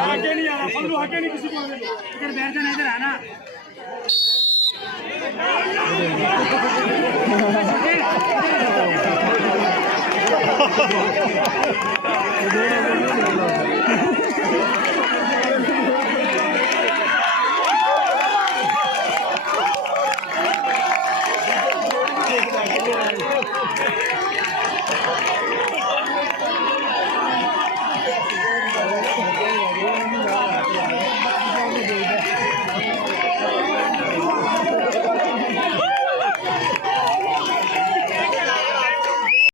आगे नहीं आ रहा, पल्लू आगे नहीं किसी को इधर बैठ जाना, इधर आना।